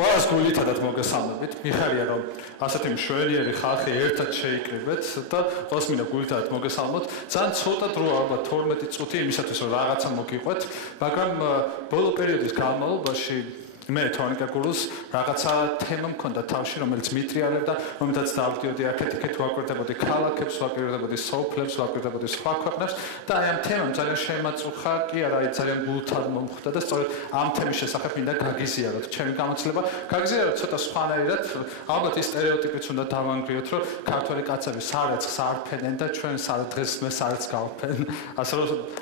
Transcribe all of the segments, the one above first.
ყველას გულითადად მოგესალმებით. მიხარია რომ ასეთი მშვენიერი ხალხი ერთად შეიკრიბეთ და ყველას მინდა გულითადად მოგესალმოთ. ძალიან ცოტა დრო ალბათ 12 წუთი იმისათვის რომ რაღაცა მოგიყვეთ, მაგრამ ბოლო პერიოდის განმავლობაში მე თორნიკა გულს რაღაცა თემა მქონდა თავში, რომელიც მიტრიალებდა, რომელთაც დავდიოდი აქეთ-იქეთ ვაკვირდებოდი ქალაქებს, ვაკვირდებოდი სოფლებს, ვაკვირდებოდი სხვა ქვეყნებს და აი ამ თემამ ძალიან შემაწუხა, კი არა, აი ძალიან გულთან მომხვდა და სწორედ ამ თემის შესახებ მინდა გაგიზიაროთ. ჩემი გამოცდილება გაგიზიაროთ ცოტა სხვანაირად, ალბათ ის სტერეოტიპიც უნდა დავანგრიოთ, რომ ქართველი კაცები სარეცხს არფენენ და ჩვენ დღეს მე სარეცხს გავფენ.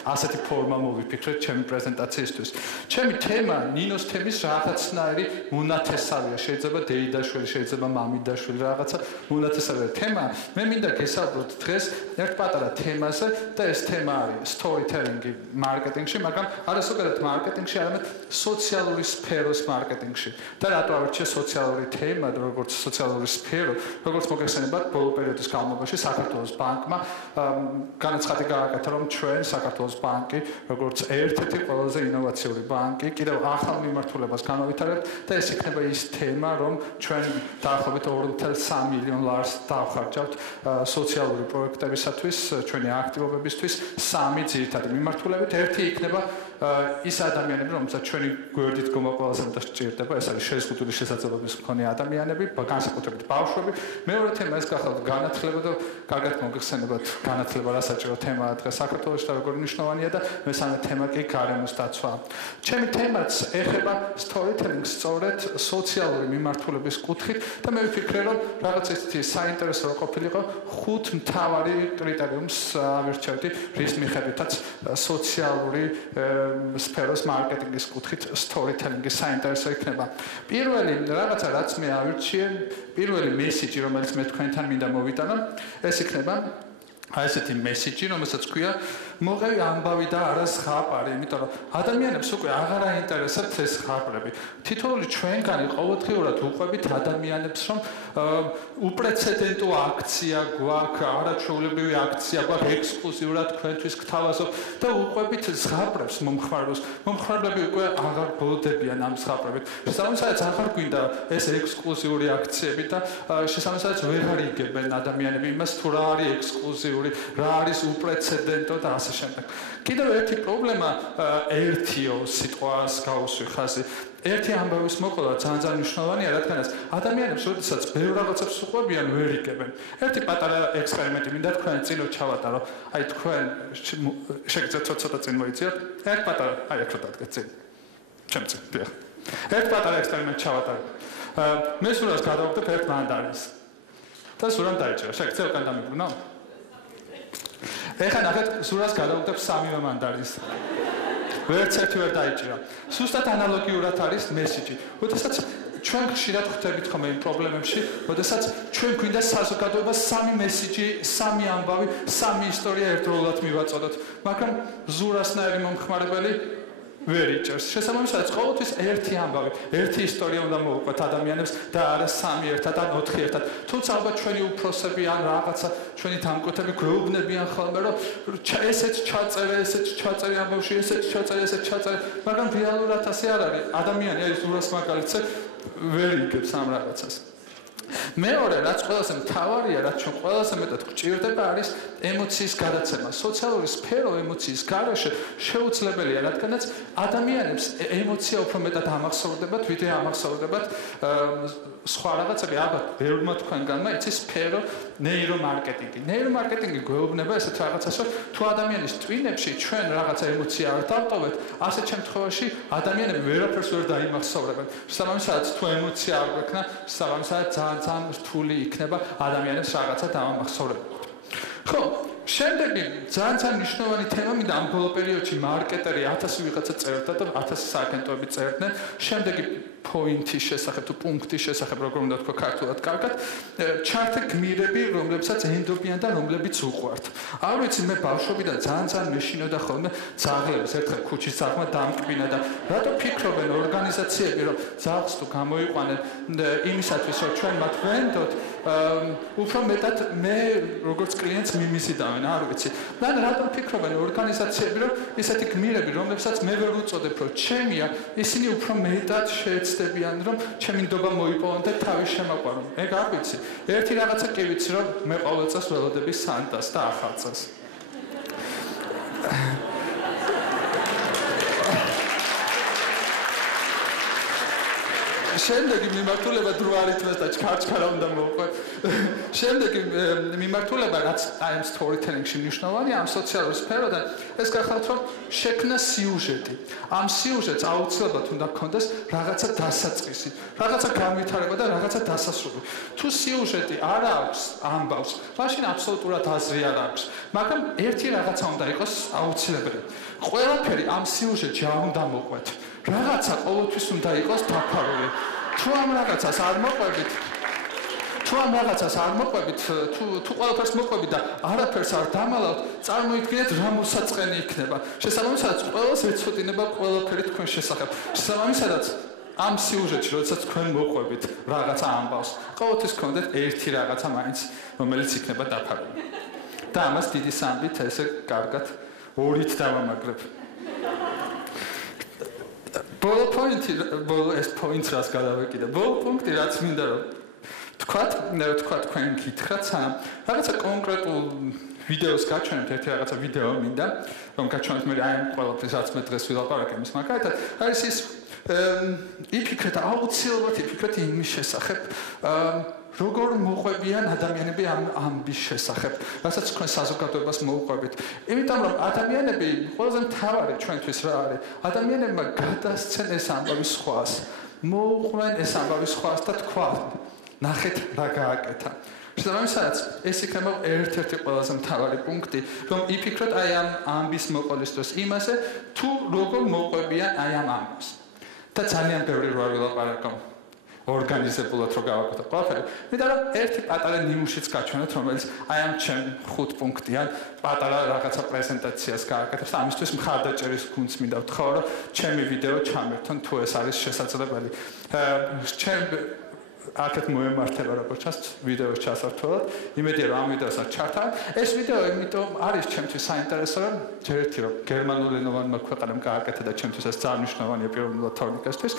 ასეთი ფორმა მოვიფიქრეთ ჩემი პრეზენტაციისთვის. ჩემი თემა ნინოს თემის რაღაცნაირი მონათესავია, შეიძლება დეიდაშვილი, შეიძლება მამიდაშვილი, რაღაცა მონათესავია თემა. მე მინდა გესაუბროთ დღეს ერთ პატარა თემაზე და ეს თემა არის storytelling-ი მარკეტინგში, მაგრამ არა ზოგადად მარკეტინგში, არამედ სოციალური სფეროს მარკეტინგში. და რატო ავირჩიე სოციალური თემა, როგორც სოციალური სფერო, როგორც მოგეხსენებათ, ბოლო პერიოდის განმავლობაში საქართველოს ბანკმა განაცხადი გააკეთა, რომ ჩვენ საქართველოს ბანკი, როგორც ერთ-ერთი ყველაზე ინოვაციური ბანკი, კიდევ ახალ მიმართულებას განავითარებთ და ეს იქნება ის თემა, რომ ჩვენ დაახლოებით 2.3 მილიონ ლარს დავხარჯავთ სოციალური პროექტებისათვის, ჩვენი აქტივობებისთვის, 3 ძირითადი მიმართულებით. ერთი იქნება ის ადამიანები, რომელსაც ჩვენი გვერდით გომოყვალაზე უნდა სჭირდება, ეს არის შეზღუდული შესაძლებლობის მქონე ადამიანები, განსაკუთრებით ბავშვები. მეორე თემა ეს გახლავთ განათლება და კარგად მოგეხსენებათ განათლება რა საჭირო თემაა დღეს საქართველოში და როგორი მნიშვნელოვანია და მესამე თემა კი გარემოს დაცვა. ჩემი თემაც ეხება storytelling-ს სწორედ სოციალური მიმართულების კუთხით და მე ვფიქრე, რომ რაღაც ისეთი საინტერესო ყოფილიყო 5 მთავარი კრიტერიუმს ავირჩევდი, რის მიხედვითაც სოციალური სფეროს მარკეტინგის კუთხით storytelling-ი საინტერესო იქნება. პირველი რაღაცა რაც მე ავირჩიე, პირველი მესიჯი, რომელიც მე თქვენთან მინდა მოვიტანო, ეს იქნება აი ესეთი მესიჯი, რომელსაც ქვია მოყევი ამბავი და არა ზღაპარი, იმიტომ რომ ადამიანებს უკვე აღარ აინტერესებთ ეს ზღაპრები. თითოეული ჩვენგანი ყოველდღიურად უყვებით ადამიანებს, რომ უპრეცედენტო აქცია გვაქვს, არაჩვეულებრივი აქცია გვაქვს, ექსკლუზიურად თქვენთვის გთავაზობ და უყვებით ზღაპრებს მომხმარებელს. მომხმარებლები უკვე აღარ ბოლდებიან ამ ზღაპრებით. შესაბამისად, აღარ გვინდა ეს ექსკლუზიური აქციები და შესაბამისად ვეღარ იგებენ ადამიანები იმას, თუ რა არის ექსკლუზიური, რა არის უპრეცედენტო და ასე შემდეგ. კიდევ ერთი პრობლემა ერთიო სიტყვას გავუსვი ხაზი. ერთი ამბავის მოყოლა ძალიან მნიშვნელოვანია, რადგანაც ადამიანებს, როდესაც ბევრ რაღაცებს უყვებიან, ვერ იგებენ. ერთი პატარა ექსპერიმენტი მინდა თქვენ წინ ჩავატარო. აი თქვენ შეგიძლიათ ცოტა წინ მოიწიოთ. ერთ პატარა, აი აქ დადგეთ წინ. ჩემ წინ. ერთ პატარა ექსპერიმენტი ჩავატარო. მე სურას გადავაგდებ ერთ მანდარინს. და სურამ დაიჭირა. შეგიძლიათ უკან დამიბრუნო? ეხლა ნახეთ, სურას გადავაგდებ 3 მანდარინს. ვერც ერთი ვერ დაიჭირა. სუსტად ანალოგიურად არის მესიჯი. როდესაც ჩვენ ხშირად ხვდებით ხოლმე იმ პრობლემებში, როდესაც ჩვენ გვინდა საზოგადოებას 3 მესიჯი, 3 ამბავი, 3 ისტორია ერთდროულად მივაწოდოთ, მაგრამ ზურასნაირი მომხმარებელი ვერ იჭერს. შესაბამისად, ყოველთვის ერთი ამბავი, ერთი ისტორია უნდა მოვუყვეთ ადამიანებს და არა 3 ერთად ან 4 ერთად. თუმცა ალბათ ჩვენი უფროსები ან რაღაცა ჩვენი დამკვეთები გვეუბნებიან ხოლმე, რომ ესეც ჩაწერე, ესეც ჩაწერე ამბავში, ესეც ჩაწერე, ესეც ჩაწერე, მაგრამ რეალურად ასე არ არის. ადამიანი არის ზურას მაგალითზე ვერ იგებს ამ რაღაცას. მეორე, რაც ყველაზე მთავარია, რაც ჩვენ ყველაზე მეტად გვჭირდება, არის ემოციის გადაცემა. სოციალური სფერო ემოციის გარეშე შეუძლებელია, რადგანაც ადამიანებს ემოცია უფრო მეტად ამახსოვრდებათ, ვიდრე ამახსოვრდებათ სხვა რაღაცები. ალბათ ბევრმა თქვენგანმა იცის სფერო ნეირომარკეტინგი. ნეირომარკეტინგი გვეუბნება ესეთ რაღაცას, რომ თუ ადამიანის ტვინებში ჩვენ რაღაცა ემოცია არ დავტოვეთ, ასეთ შემთხვევაში ადამიანები ვერაფერს ვერ დაიმახსოვრებენ. შესაბამისად, თუ ემოცია არ გვექნა, შესაბამისად ძალიან რთული იქნება ადამიანებს რაღაცა დაამახსოვრებინათ. ხო, შემდეგი ძალიან მნიშვნელოვანი თემა მინდა ამ ბოლო პერიოდში მარკეტერი 1000 ვიღაცა წერდა და 1000 სააგენტოები წერდნენ. შემდეგი პოინტის შესახებ თუ პუნქტის შესახებ, როგორ უნდა თქვა ქართულად კარგად, ჩართე გმირები, რომლებსაც ენდობიან და რომლებიც უყვართ. არ ვიცი, მე ბავშვობიდან ძალიან მეშინოდა ხოლმე ძაღლებს, ერთხელ ქუჩის ძაღლმა დამკბინა და რატო ფიქრობენ ორგანიზაციები, რომ ძაღლს თუ გამოიყვანენ იმისათვის, რომ ჩვენ მათ ვენდოთ, უფრო მეტად მე როგორც კლიენტს მიმიზიდავენ უშუალენ, არ ვიცი. მან რატომ ფიქრობენ ორგანიზაციები, რომ ისეთი გმირები, რომლებსაც მე ვერ უწოდებ, რომ ჩემია, ისინი უფრო მეტად შეეცდებიან, რომ ჩემი ნდობა მოიპოვონ და თავის შემაყვარონ. ეგ არ ვიცი. ერთი რაღაცა კი ვიცი, რომ მე ყოველ წელს ველოდები სანტას და ახალ წელს. შემდეგი მიმართულება დრო არ ითმას და ჩქარჩქარა უნდა მოყვე. შემდეგი მიმართულება რაც აი ამ storytelling-ში მნიშვნელოვანია ამ სოციალურ სფეროდან, ეს გახავთ რომ შექმნა სიუჟეტი. ამ სიუჟეტს აუცილებლად უნდა გქონდეს რაღაცა დასაწყისი, რაღაცა განვითარება და რაღაცა დასასრული. თუ სიუჟეტი არ აქვს ამბავს, მაშინ აბსოლუტურად აზრი არ აქვს. მაგრამ ერთი რაღაცა უნდა იყოს აუცილებელი. ყველაფერი ამ სიუჟეტში არ უნდა მოყვეთ. რაღაცა ყოველთვის უნდა იყოს დაფარული. თუ ამ რაღაცას არ მოყვებით, თუ ყველაფერს მოყვებით და არაფერს არ დამალავთ, წარმოიდგინეთ რა მოსაწყენი იქნება. შესაბამისად, ყველას ეცოდინება ყველაფერი თქვენ შესახებ. შესაბამისად, ამ სიუჟეტში, როდესაც თქვენ მოყვებით რაღაცა ამბავს, ყოველთვის გქონდეთ ერთი რაღაცა მაინც, რომელიც იქნება დაფარული. და ამას დიდი სამბით ესე კარგად ორით დავამაგრებ. ბოლო პოინტს რას გადავეკიდე. ბოლო პუნქტი რაც მინდა რომ თქვა თქვენ გითხრათ რაღაცა კონკრეტულ ვიდეოს გაჩვენებთ ერთი რაღაცა ვიდეო მინდა რომ გაჩვენოთ მე აი ყველაფერს რაც მე დღეს ვილაპარაკე მის მაგალითად არის ის იფიქრეთ აუცილებლად იფიქრეთ იმის შესახებ როგორ მოყვებიან ადამიანები ამ ამბის შესახებ, რასაც თქვენ საზოგადოებას მოუყვებით. იმიტომ რომ ადამიანები ყველაზე მთავარი ჩვენთვის რა არის? ადამიანებმა გადასცენ ეს ამბავი სხვას, მოუყვნენ ეს ამბავი სხვას და თქვა, ნახეთ რა გააკეთა. შესაბამისად, ეს იქნება ერთ-ერთი ყველაზე მთავარი პუნქტი, რომ იფიქროთ აი ამ ამბის მოყოლის დროს იმაზე, თუ როგორ მოყვებიან აი ამ ამბავს. და ძალიან ბევრი რა ვილაპარაკო. ორგანიზებულად რო გავაკეთოთ ყველაფერი. მითხრა რომ ერთი პატარა ნიმუშიც გაჩვენოთ, რომელიც აი ამ ჩემ 5 პუნქტიან პატარა რაღაცა პრეზენტაციას გააკეთებს და ამისთვის მხარდაჭერის გუნდს მინდა ვთხოვო, რომ ჩემი ვიდეო ჩამერთონ თუ ეს არის შესაძლებელი. ჩემ აქეთ მოემართება როგორც ჩანს ვიდეოს ჩასართვად. იმედია რომ ამ ვიდეოსაც ჩართავთ. ეს ვიდეო იმიტომ არის ჩემთვის საინტერესო, რომ ერთი რომ გერმანულენოვანმა ქვეყანამ გააკეთა და ჩემთვის ეს ძალიან მნიშვნელოვანია პირველად თორნიკესთვის.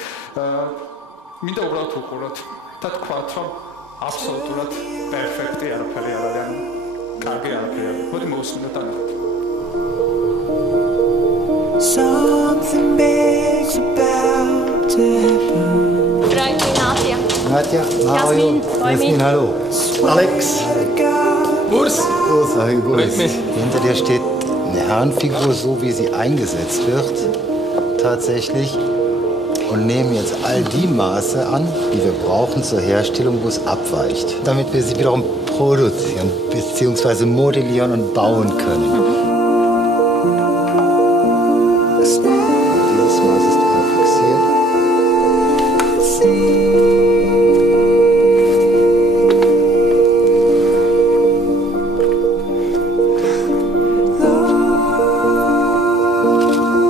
მინდა უბრალოდ უყუროთ და თქვათ რომ აბსოლუტურად პერფექტი არაფერი არ არის, კარგი არაფერი არ არის. მოდი მოვუსმინოთ და ნახოთ. Something big's about to happen. Nadja, Mario, Jasmin, hallo. Alex. Urs. Urs. Hinter dir steht eine Herrenfigur, so wie sie eingesetzt wird, tatsächlich. Und nehmen jetzt all die Maße an, die wir brauchen zur Herstellung, wo es abweicht, damit wir sie wiederum produzieren bzw. modellieren und bauen können. Dieses Maß ist fixiert.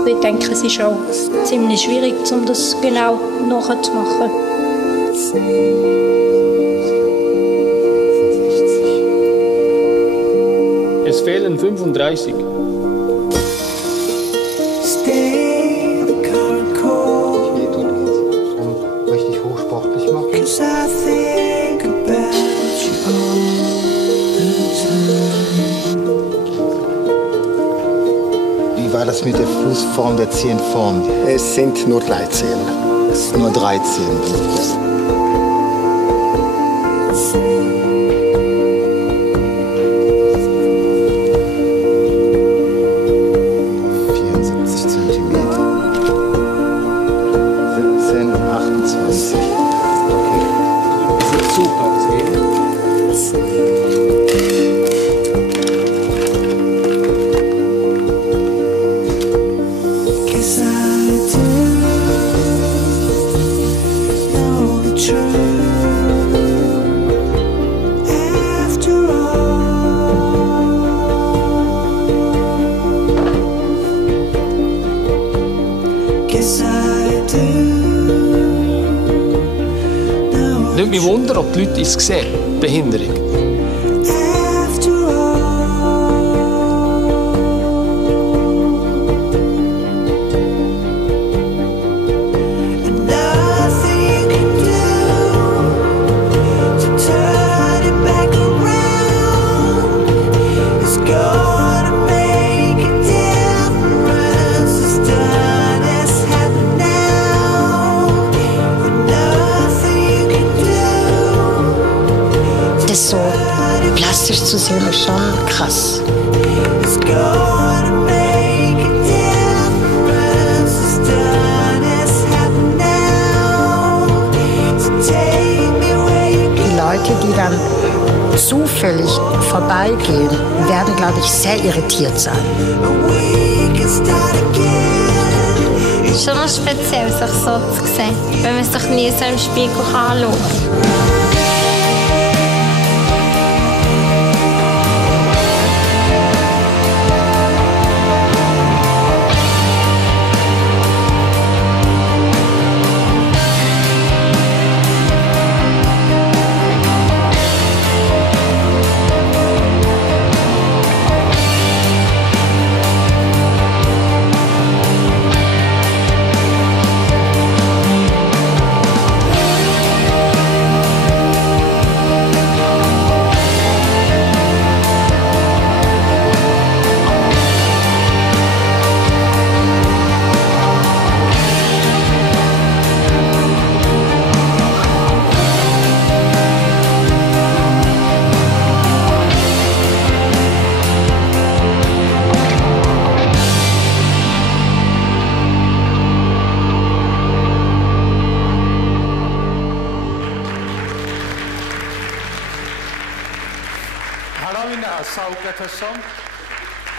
Ich denke, es ist auch ziemlich schwierig, um das genau nachzumachen. Es fehlen 35. Richtig hochsportlich machen. Wie war das mit der Fußform der 10 Formen? Es sind nur 13. Nur 13. Nicht mich wundern, ob die Leute es sehen, Behinderung. sich zu sehen ist schon krass. Die Leute, die dann zufällig vorbeigehen, werden, glaube ich, sehr irritiert sein. Schon noch speziell, sich so zu sehen, wenn man sich nie so im Spiegel anschaut. საუკეთესო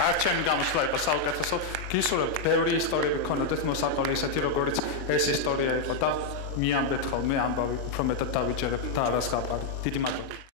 არჩენი გამოსვლება საუკეთესო გისურვებთ ბევრი ისტორიები გქონოდეთ მოსაყოლე ისეთი როგორც ეს ისტორია იყო და მიამბეთ ხოლმე ამბავი უფრო მეტად დავიჯერებ და არასხაპარი დიდი მადლობა